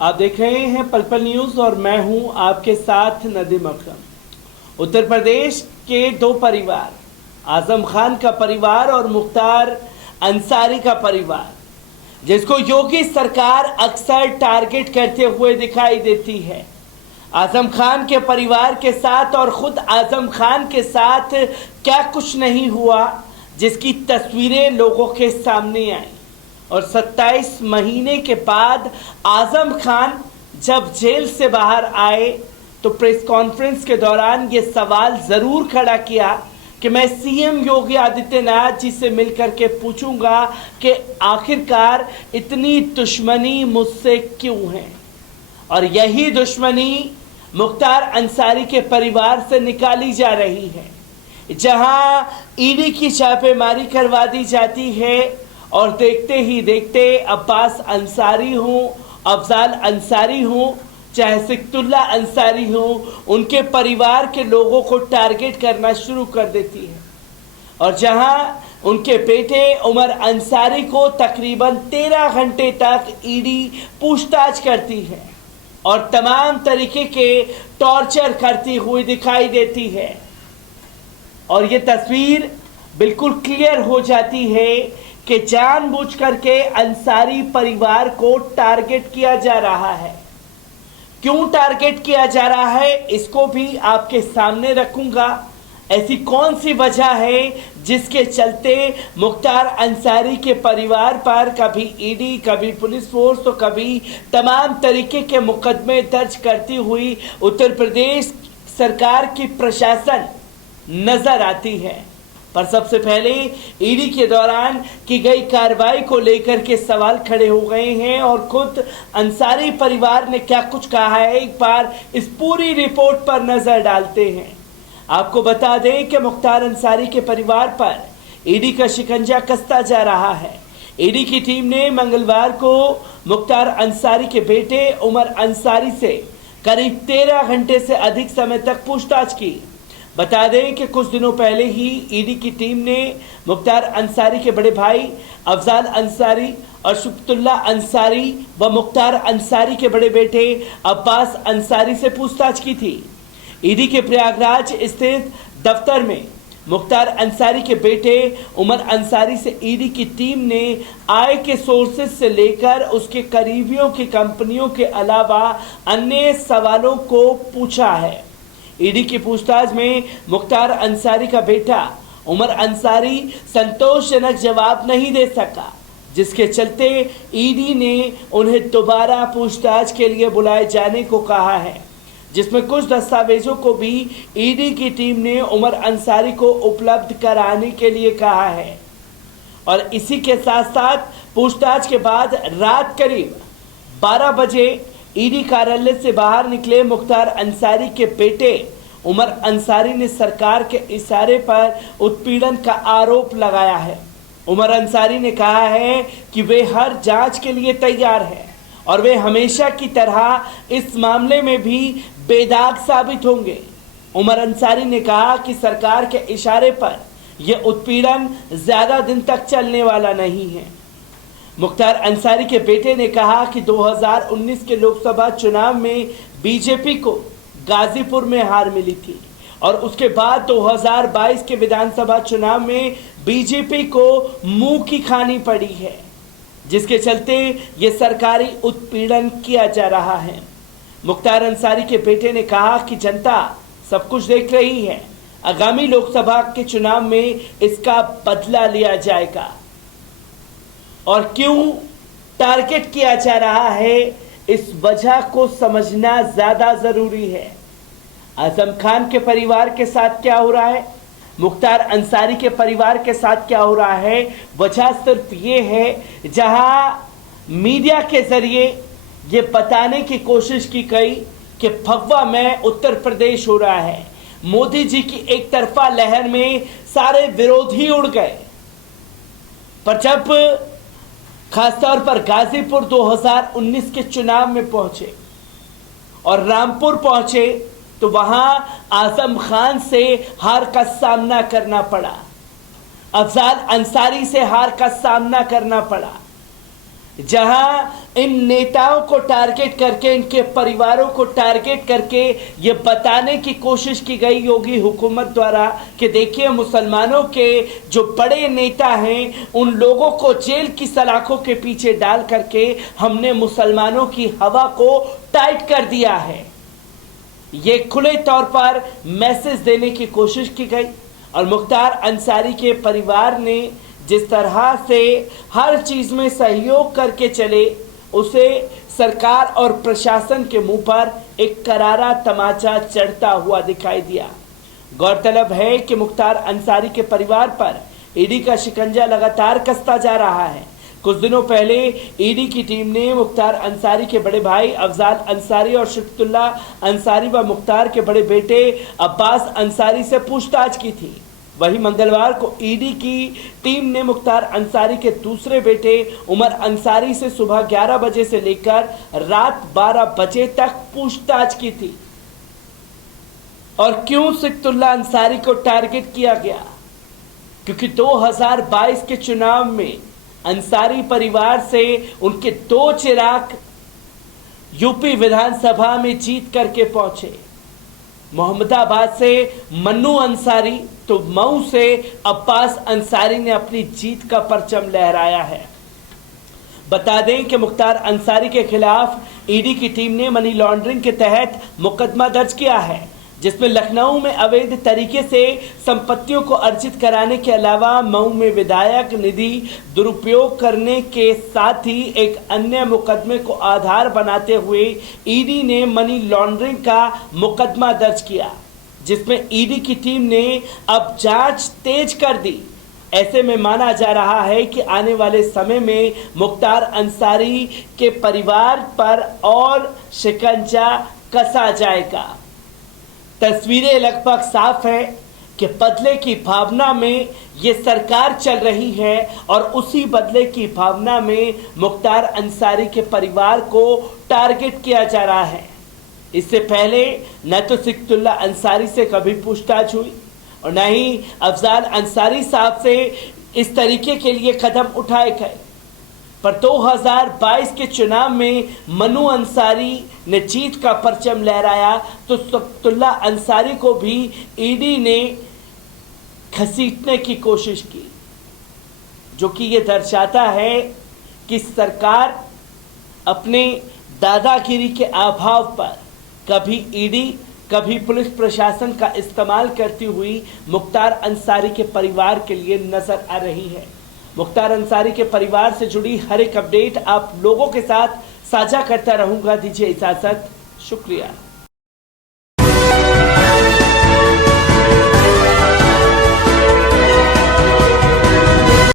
आप देख रहे हैं पल पल न्यूज और मैं हूं आपके साथ नदीम अकरम। उत्तर प्रदेश के दो परिवार, आजम खान का परिवार और मुख्तार अंसारी का परिवार, जिसको योगी सरकार अक्सर टारगेट करते हुए दिखाई देती है। आजम खान के परिवार के साथ और खुद आजम खान के साथ क्या कुछ नहीं हुआ, जिसकी तस्वीरें लोगों के सामने आई। और 27 महीने के बाद आजम खान जब जेल से बाहर आए तो प्रेस कॉन्फ्रेंस के दौरान ये सवाल ज़रूर खड़ा किया कि मैं सीएम योगी आदित्यनाथ जी से मिलकर के पूछूंगा कि आखिरकार इतनी दुश्मनी मुझसे क्यों है। और यही दुश्मनी मुख्तार अंसारी के परिवार से निकाली जा रही है, जहां ईडी की छापेमारी करवा दी जाती है और देखते ही देखते अब्बास अंसारी हूँ, अफजाल अंसारी हूँ, चाहे सिकतुल्ला अंसारी हूँ, उनके परिवार के लोगों को टारगेट करना शुरू कर देती है। और जहाँ उनके बेटे उमर अंसारी को तकरीबन 13 घंटे तक ईडी पूछताछ करती है और तमाम तरीके के टॉर्चर करती हुई दिखाई देती है। और ये तस्वीर बिल्कुल क्लियर हो जाती है कि जानबूझ करके अंसारी परिवार को टारगेट किया जा रहा है। क्यों टारगेट किया जा रहा है, इसको भी आपके सामने रखूंगा। ऐसी कौन सी वजह है जिसके चलते मुख्तार अंसारी के परिवार पर कभी ईडी, कभी पुलिस फोर्स तो कभी तमाम तरीके के मुकदमे दर्ज करती हुई उत्तर प्रदेश सरकार की प्रशासन नजर आती है। पर सबसे पहले ईडी के दौरान की गई कार्रवाई को लेकर के सवाल खड़े हो गए हैं और खुद अंसारी परिवार ने क्या कुछ कहा है, एक बार इस पूरी रिपोर्ट पर नजर डालते हैं। आपको बता दें कि मुख्तार अंसारी के परिवार पर ईडी का शिकंजा कसता जा रहा है। ईडी की टीम ने मंगलवार को मुख्तार अंसारी के बेटे उमर अंसारी से करीब 13 घंटे से अधिक समय तक पूछताछ की। बता दें कि कुछ दिनों पहले ही ईडी की टीम ने मुख्तार अंसारी के बड़े भाई अफजाल अंसारी और सिकतुल्ला अंसारी व मुख्तार अंसारी के बड़े बेटे अब्बास अंसारी से पूछताछ की थी। ईडी के प्रयागराज स्थित दफ्तर में मुख्तार अंसारी के बेटे उमर अंसारी से ईडी की टीम ने आय के सोर्सेज से लेकर उसके करीबियों की कंपनियों के अलावा अन्य सवालों को पूछा है। ईडी की पूछताछ में मुख्तार अंसारी का बेटा उमर अंसारी संतोषजनक जवाब नहीं दे सका, जिसके चलते ईडी ने उन्हें दोबारा पूछताछ के लिए बुलाए जाने को कहा है, जिसमें कुछ दस्तावेजों को भी ईडी की टीम ने उमर अंसारी को उपलब्ध कराने के लिए कहा है। और इसी के साथ साथ पूछताछ के बाद रात करीब 12 बजे ईडी कार्यालय से बाहर निकले मुख्तार अंसारी के बेटे उमर अंसारी ने सरकार के इशारे पर उत्पीड़न का आरोप लगाया है। उमर अंसारी ने कहा है कि वे हर जांच के लिए तैयार हैं और वे हमेशा की तरह इस मामले में भी बेदाग साबित होंगे। उमर अंसारी ने कहा कि सरकार के इशारे पर यह उत्पीड़न ज्यादा दिन तक चलने वाला नहीं है। मुख्तार अंसारी के बेटे ने कहा कि 2019 के लोकसभा चुनाव में बीजेपी को गाजीपुर में हार मिली थी और उसके बाद 2022 के विधानसभा चुनाव में बीजेपी को मुंह की खानी पड़ी है, जिसके चलते ये सरकारी उत्पीड़न किया जा रहा है। मुख्तार अंसारी के बेटे ने कहा कि जनता सब कुछ देख रही है, आगामी लोकसभा के चुनाव में इसका बदला लिया जाएगा। और क्यों टारगेट किया जा रहा है, इस वजह को समझना ज्यादा जरूरी है। आजम खान के परिवार के साथ क्या हो रहा है, मुख्तार अंसारी के परिवार के साथ क्या हो रहा है, वजह सिर्फ ये है जहां मीडिया के जरिए ये बताने की कोशिश की गई कि भगवा में उत्तर प्रदेश हो रहा है। मोदी जी की एक तरफा लहर में सारे विरोधी उड़ गए, पर जब खासतौर पर गाजीपुर 2019 के चुनाव में पहुंचे और रामपुर पहुंचे तो वहां आजम खान से हार का सामना करना पड़ा, अफजाल अंसारी से हार का सामना करना पड़ा। जहां इन नेताओं को टारगेट करके, इनके परिवारों को टारगेट करके ये बताने की कोशिश की गई योगी हुकूमत द्वारा कि देखिए मुसलमानों के जो बड़े नेता हैं उन लोगों को जेल की सलाखों के पीछे डाल करके हमने मुसलमानों की हवा को टाइट कर दिया है। ये खुले तौर पर मैसेज देने की कोशिश की गई और मुख्तार अंसारी के परिवार ने जिस तरह से हर चीज में सहयोग करके चले, उसे सरकार और प्रशासन के मुंह पर एक करारा तमाचा चढ़ता हुआ दिखाई दिया। गौरतलब है कि मुख्तार अंसारी के परिवार पर ईडी का शिकंजा लगातार कसता जा रहा है। कुछ दिनों पहले ईडी की टीम ने मुख्तार अंसारी के बड़े भाई अफजाल अंसारी और शिफ्तुल्ला अंसारी व मुख्तार के बड़े बेटे अब्बास अंसारी से पूछताछ की थी। वहीं मंगलवार को ईडी की टीम ने मुख्तार अंसारी के दूसरे बेटे उमर अंसारी से सुबह 11 बजे से लेकर रात 12 बजे तक पूछताछ की थी। और क्यों शिफ्तुल्ला अंसारी को टारगेट किया गया? क्योंकि 2022 के चुनाव में अंसारी परिवार से उनके 2 चिराग यूपी विधानसभा में जीत करके पहुंचे। मोहम्मदाबाद से मन्नू अंसारी तो मऊ से अब्बास अंसारी ने अपनी जीत का परचम लहराया है। बता दें कि मुख्तार अंसारी के खिलाफ ईडी की टीम ने मनी लॉन्ड्रिंग के तहत मुकदमा दर्ज किया है, जिसमें लखनऊ में अवैध तरीके से संपत्तियों को अर्जित कराने के अलावा मऊ में विधायक निधि दुरुपयोग करने के साथ ही एक अन्य मुकदमे को आधार बनाते हुए ईडी ने मनी लॉन्ड्रिंग का मुकदमा दर्ज किया, जिसमें ईडी की टीम ने अब जांच तेज कर दी। ऐसे में माना जा रहा है कि आने वाले समय में मुख्तार अंसारी के परिवार पर और शिकंजा कसा जाएगा। तस्वीरें लगभग साफ है कि बदले की भावना में ये सरकार चल रही है और उसी बदले की भावना में मुख्तार अंसारी के परिवार को टारगेट किया जा रहा है। इससे पहले न तो शिफ्तुल्ला अंसारी से कभी पूछताछ हुई और न ही अफजाल अंसारी साहब से इस तरीके के लिए कदम उठाए गए, पर 2022 के चुनाव में मन्नू अंसारी ने जीत का परचम लहराया तो शिफ्तुल्ला अंसारी को भी ईडी ने घसीटने की कोशिश की, जो कि ये दर्शाता है कि सरकार अपने दादागिरी के अभाव पर कभी ईडी कभी पुलिस प्रशासन का इस्तेमाल करती हुई मुख्तार अंसारी के परिवार के लिए नजर आ रही है। मुख्तार अंसारी के परिवार से जुड़ी हर एक अपडेट आप लोगों के साथ साझा करता रहूंगा। दीजिए इजाजत, शुक्रिया।